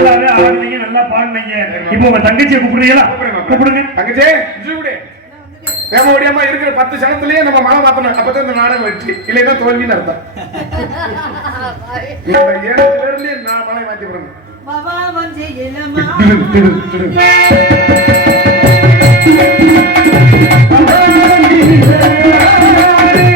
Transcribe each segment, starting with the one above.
நல்லாவே ஆடுனீங்க நல்லா பாடுனீங்க இப்போ உங்க தங்கச்சியை கூப்பிடுறீங்களா? கூப்பிடுங்க தங்கச்சி ஜூடு ஏமா ஓடியாமா இருக்கிற பத்து சனத்திலேயே நம்ம மனம் மாத்தணும் அப்பதான் இந்த நாடகம் வெற்றி. இல்லைன்னா தோல்வின்னு அர்த்தம். இந்த ஏழு பேர்லயே நான் மலை மாத்தி விடணும்.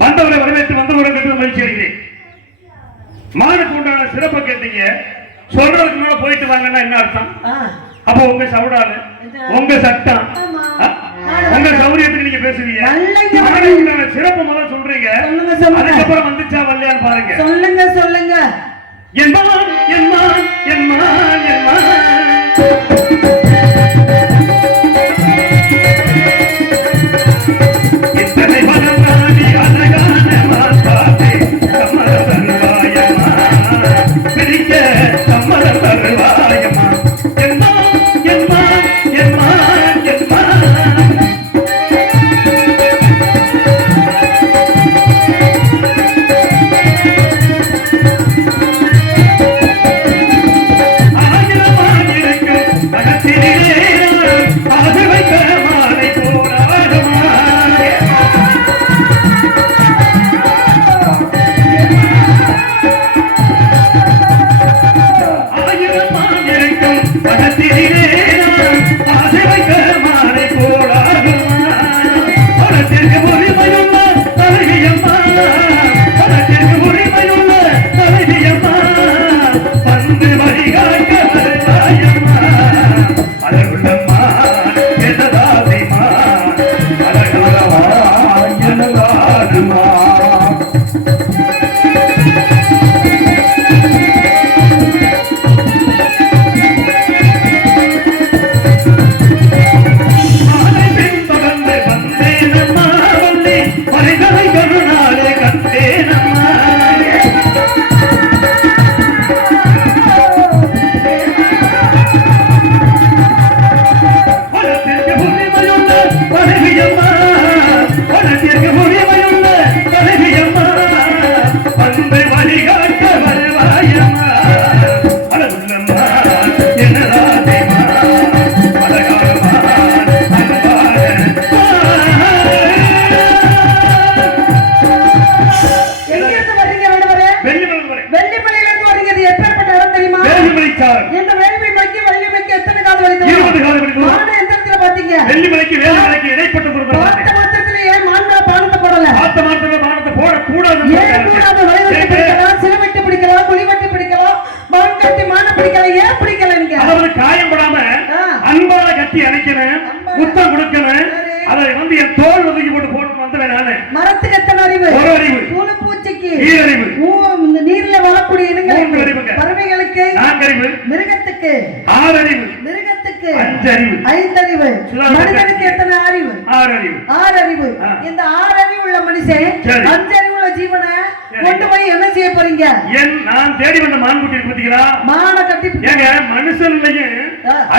வந்தவரை வரவேற்று வந்தவரை கேட்டு மகிழ்ச்சி அடைகிறேன். மானுக்கு உண்டான சிறப்பை கேட்டீங்க. சொல்றதுக்கு மேல போயிட்டு வாங்கன்னா என்ன அர்த்தம்? அப்போ உங்க சவுடாலு உங்க சட்டம்? உங்க சௌரியத்துக்கு நீங்க பேசுவீங்க. நல்லா இங்க மானுக்கு உண்டான சிறப்பு முதல்ல சொல்றீங்க. அதுக்கப்புறம் வந்துச்சா வரலையான்னு பாருங்க. சொல்லுங்க சொல்லுங்க. என்மான் என்மான் என்மான் என்மான் இத்தனை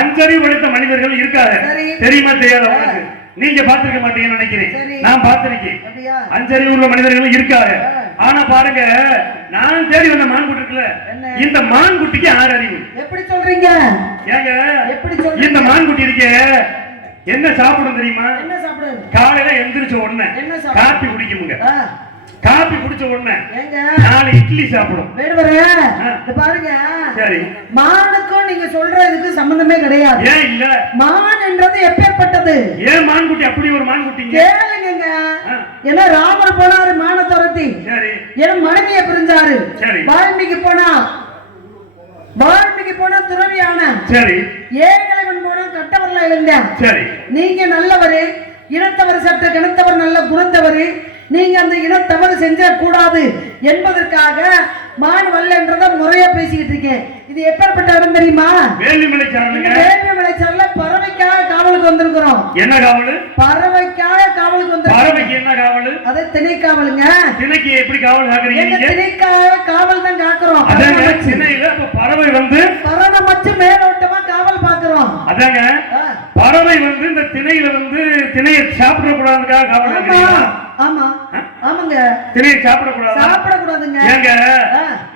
அஞ்சறிவு படைத்த மனிதர்கள் இருக்காரு. தெரியுமா தெரியாத நீங்க பார்த்திருக்க மாட்டீங்கன்னு நினைக்கிறேன். நான் பார்த்திருக்கேன். அப்படியா? அஞ்சறிவு உள்ள மனிதர்களும் இருக்காரு. ஆனா பாருங்க நான் தேடி வந்த மான்குட்டி இருக்குல்ல என்ன? இந்த மான்குட்டிக்கு ஆறு அறிவு. எப்படி சொல்றீங்க? ஏங்க எப்படி? இந்த மான்குட்டி இருக்கே. என்ன சாப்பிடும் தெரியுமா? காலையில எந்திரிச்ச உடனே? காப்பி குடிக்குமுங்க. ஆ, காப்பி குடிச்ச உடனே நாலு இட்லி சாப்பிடும். வேடுவர பாருங்க. சரி. மானுக்கும் நீங்க சொல்றதுக்கு சம்பந்தமே கிடையாது. ஏன் இல்ல? மான் என்றது எப்பேற்பட்டது? ஏன் மான்குட்டி அப்படி ஒரு மான்குட்டிங்க? கேளுங்க ஆ. ஏன்னா ராமர் போனாரு மான துரத்தி? சரி. என் மனைவிய பிரிஞ்சாரு? சரி. வால்மீகி போனா? வால்மீகி போனா துறவியான? சரி. ஏகலைவன் போனா கட்டவர்ல எழுந்தேன் சரி. நீங்க நல்லவரு இனத்தவர் சற்று கிணத்தவர் நல்ல குணத்தவர். நீங்க அந்த இனத்தவறு செஞ்ச கூடாது என்பதற்காக மான் வல்லன்றத முறையா பேசிக்கிட்டு இருக்கேன். இது எப்பேற்பட்ட இடம் தெரியுமா? இந்த சாரணுங்க வேள்வி விளைச்சல்ல பறவைக்காக காவலுக்கு வந்திருக்கிறோம். என்ன காவலு? பறவைக்காக காவலுக்கு வந்திருக்கிறோம். பறவைக்கு என்ன காவலு? அதை திணை காவலுங்க திணைக்கு எப்படி காவல் காக்குறீங்க நீங்க திணைக்காக காவல் தான் காக்குறோம். அதாங்க திணையில பறவை வந்து பறவை மச்சு மேலோட்டமா காவல் பாக்குறோம் அதாங்க. பறவை வந்து இந்த திணையில வந்து திணையை சாப்பிடக்கூடாதுக்காக காவல் ஆமா. ஆமாங்க. திணையை சாப்பிடக்கூடாது? சாப்பிடக்கூடாதுங்க. ஏங்க.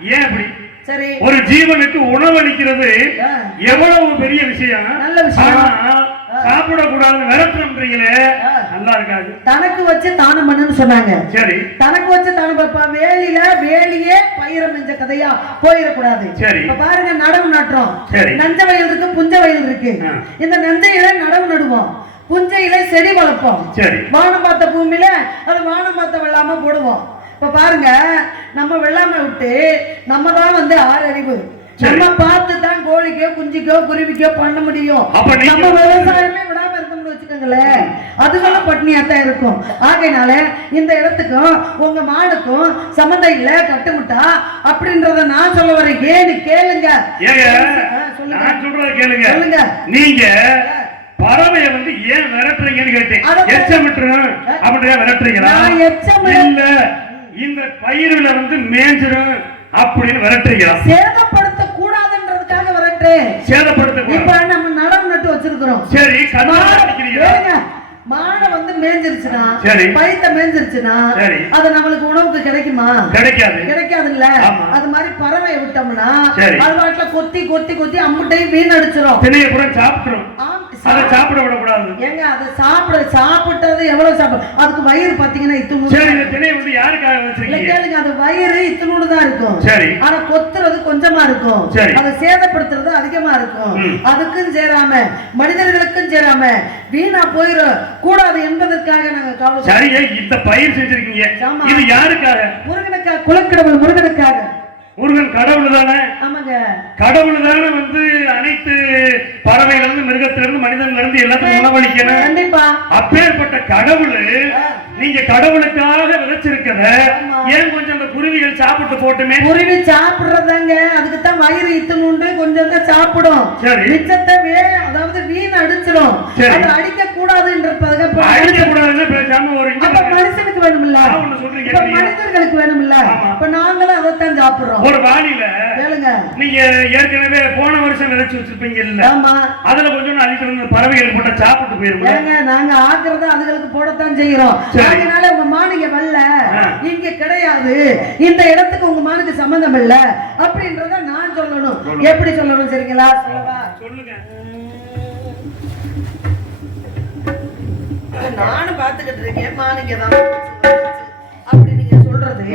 ஏன் அப்படி சரி. ஒரு ஜீவனுக்கு உணவளிக்கிறது ஆ. எவ்வளவு பெரிய விஷயம்? நல்ல விஷயம். சாப்பிடக்கூடாதுன்னு விரட்டுறீங்களே. நல்லா இருக்காது. தனக்கு வச்சு தானம் பண்ணுன்னு சொன்னாங்க. சரி. தனக்கு வச்சு தானம் இப்ப வேலியில வேலியே செஞ்ச கதையா போயிடக்கூடாது. சரி. இப்ப பாருங்க நடவு நட்டுறோம். சரி. நஞ்ச வயல் இருக்கு புஞ்ச வயல் இருக்கு. இந்த நஞ்சையில நடவு நடுவோம். புஞ்சையில செடி வளர்ப்போம். வானம் பார்த்த பூமியில அது வானம் பார்த்த வெள்ளாம போடுவோம். இப்ப பாருங்க நம்ம வெள்ளாம விட்டு நம்ம தான் வந்து ஆறு அறிவு. நம்ம பார்த்து தான் கோழிக்கோ குஞ்சிக்கோ குருவிக்கோ பண்ண முடியும். நம்ம விவசாயமே விடாம இருந்தோம்னு வச்சுக்கோங்களேன். அதுகளும் பட்னியா தான் இருக்கும். ஆகையினால இந்த இடத்துக்கும் உங்க மாடுக்கும் சம்மந்தம் இல்ல கட்டுமுட்டா அப்படின்றத நான் சொல்ல வரேன். ஏன்னு கேளுங்க. சொல்லுங்க. சொல்லுங்க. நீங்க பறவைய வந்து ஏன் விரட்டுறீங்கன்னு கேட்டேன். அத- எச்சமிட்டுரும் அப்படியே விரட்டுறீங்களா? இல்ல இந்த பயிர்ல வந்து மேஞ்சிரும் அப்படின்னு விரட்டுறீங்களா? சேதப்படுத்த கூடாதுன்றதுக்காக வரட்டேன் சேதப்படுத்த இப்ப நம்ம நடவு நட்டு வச்சிருக்கிறோம். சரி கண்ணாடி மாடு வந்து மேய்ஞ்சிருச்சுன்னா சரி. பைத்த மேய்ஞ்சிருச்சுன்னா சரி. அது நம்மளுக்கு உணவுக்கு கிடைக்குமா? கிடைக்காது. கிடைக்காதுல்ல. ஆமா. அது மாதிரி பறவையை விட்டோம்னா. அது வாட்டில கொத்தி கொத்தி கொத்தி அம்புட்டையும் வீணடிச்சிரும். திணைய கூட சாப்பிட்டுரும். ஆம், அதை சாப்பிட. விடக்கூடாது. ஏங்க அதை சாப்பிட சாப்பிட்டது எவ்வளவு சாப்பிட அதுக்கு வயிறு பாத்தீங்கன்னா இத்துணூறு சரி இந்த வந்து யாருக்காக வச்சிருக்கீங்க? கேளுங்க அது வயிறு இத்துணூறு தான் இருக்கும். சரி. ஆனா கொத்துறது கொஞ்சமா இருக்கும். சரி. அதை சேதப்படுத்துறது அதிகமா இருக்கும். அதுக்கும் சேராம மனிதர்களுக்கும் சேராம வீணா போயிரும் கூடாது என்பதற்காக நாங்க கவலை இந்த பயிர் செஞ்சிருக்கீங்க. இது யாருக்காக? முருகனுக்காக குலக்கடவுள் முருகனுக்காக. முருகன் கடவுள் தானே ஆமாங்க கடவுள் தானே வந்து அனைத்து பறவையில இருந்து மிருகத்தில இருந்து மனிதன்ல இருந்து எல்லாத்துக்கும் உணவளிக்கணும் கண்டிப்பா அப்பேற்பட்ட கடவுள். நீங்க கடவுளுக்காக விதைச்சிருக்கத. ஏன் கொஞ்சம் அந்த குருவிகள் சாப்பிட்டு போட்டுமே குருவி சாப்பிடுறதாங்க அதுக்கு தான் வயிறு இத்துணுண்டு கொஞ்சம் தான் சாப்பிடும். மிச்சத்தை வே அதாவது வீண் அடிச்சிடும். அதை அடிக்க கூடாதுன்றதுக்காக அழிக்க கூடாதுன்னு பேசாம ஒரு மனுஷனுக்கு வேணும்ல? மனிதர்களுக்கு வேணும்ல. இப்ப நாங்களும் அதைத்தான் சாப்பிடுறோம் ஒரு கேளுங்க. நீங்க ஏற்கனவே போன வருஷம் விதைச்சு வச்சிருப்பீங்க இல்ல ஆமா. அதுல கொஞ்சம் வந்து பறவைகள் போட்ட சாப்பிட்டு போயிருங்க ஏங்க நாங்க ஆக்குறத அதுகளுக்கு போடத்தான் செய்யறோம். அதனால உங்க மானுங்க வரல. இங்க கிடையாது. இந்த இடத்துக்கு உங்க மானுக்கு சம்பந்தம் இல்ல. அப்படின்றத நான் சொல்லணும். சொல்லணும். எப்படி சொல்லணும் சரிங்களா? சொல்லவா? சொல்லுங்க. நானும் பாத்துக்கிட்டு இருக்கேன். மானுங்க தான். அப்படி நீங்க சொல்றது.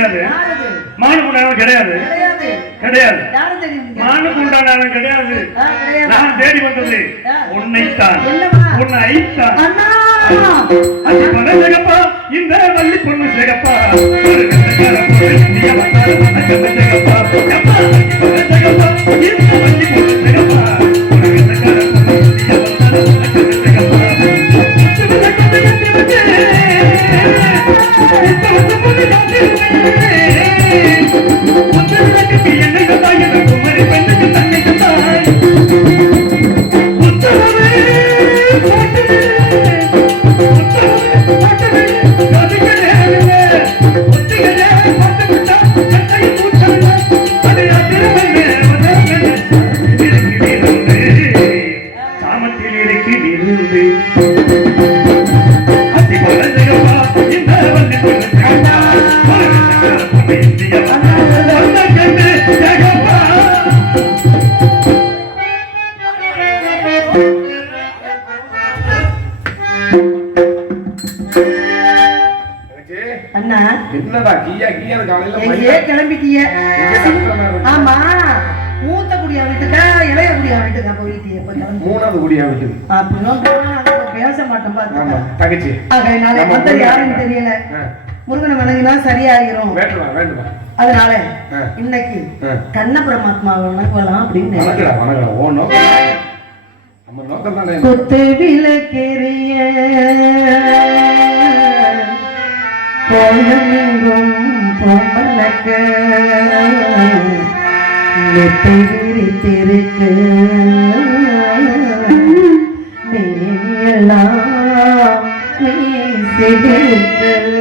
கிடையாது. மானுக்கு உண்டானவன் கிடையாது. கிடையாது. மானுக்கு உண்டானவன் கிடையாது. நான் தேடி வந்தது உன்னைத்தான். உன்னைத்தான் அது இந்த வள்ளி பொண்ணு சிகப்பா. ஆட்டம் பார்த்து ஆகையினால மத்தர் யாருன்னு தெரியல. முருகனை வணங்கினா சரியாயிரும். அதனால இன்னைக்கு கண்ண பரமாத்மாவை வணங்கலாம் அப்படின்னு கொத்து விளக்கெரிய கோலமெங்கும் பொம்மலக்க. நெத்தி விரித்திருக்க Thank you.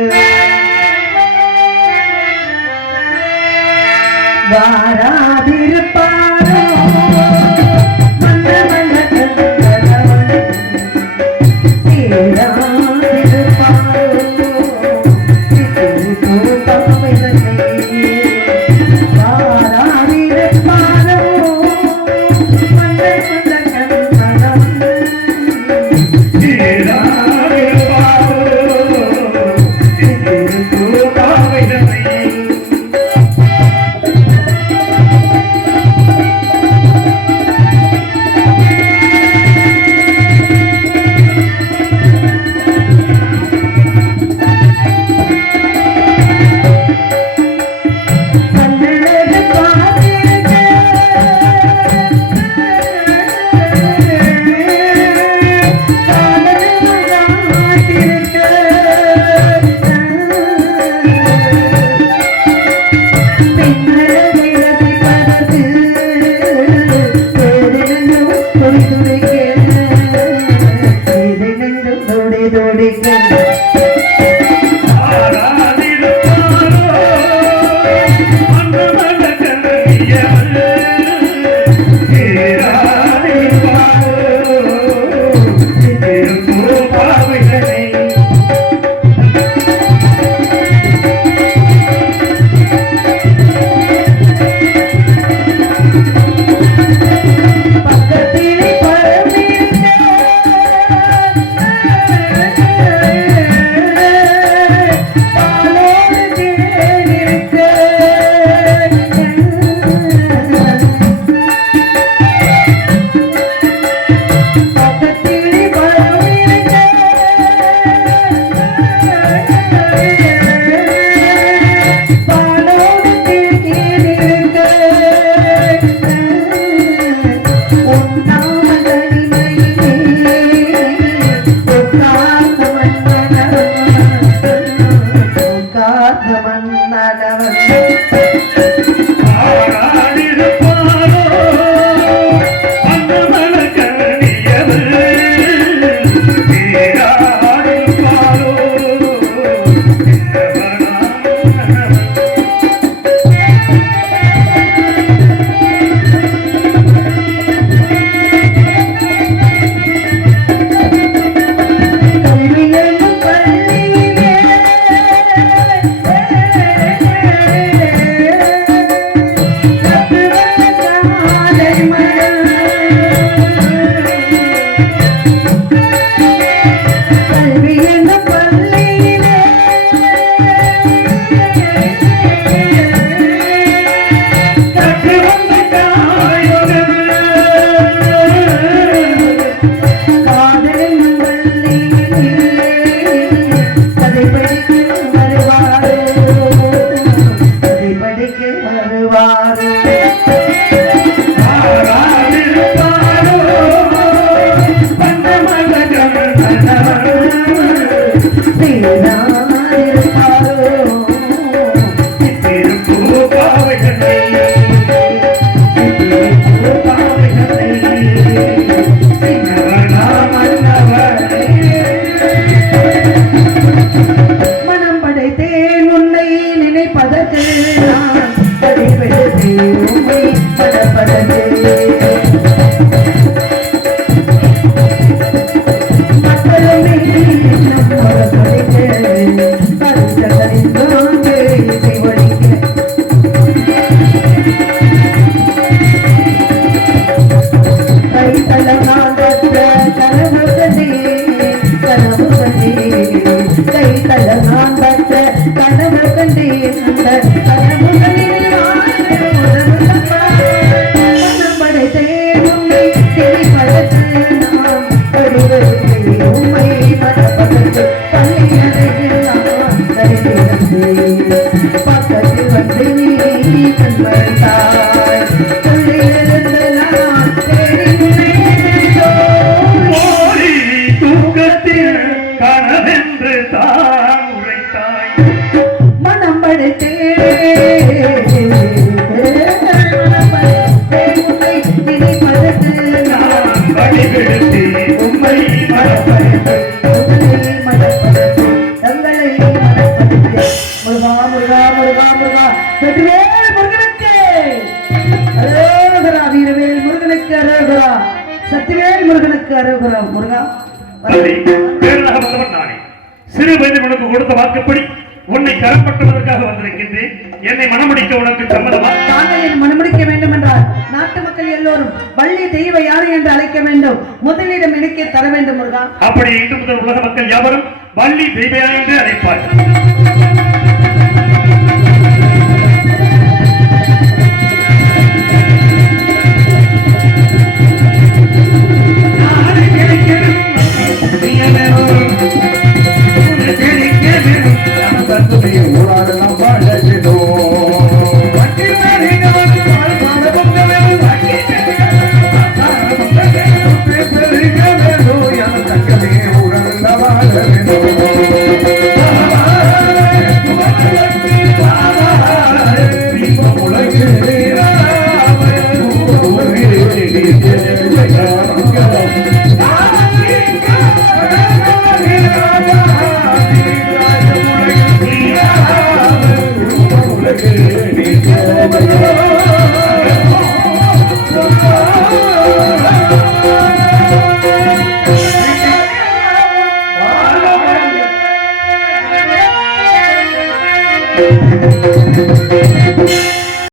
சிறு வயதில் உனக்கு கொடுத்த வாக்குப்படி உன்னை தரப்பட்டுவதற்காக வந்திருக்கின்றேன். என்னை மனமுடிக்க உனக்கு சம்மதமா? தாங்கள் என் மனமுடிக்க வேண்டும் என்றால் நாட்டு மக்கள் எல்லோரும் பள்ளி தெய்வ யானை என்று அழைக்க வேண்டும். முதலிடம் எனக்கே தர வேண்டும் அப்படி இன்று முதல் உலக மக்கள் யாவரும் வள்ளி தெய்வ என்று அழைப்பார்கள்.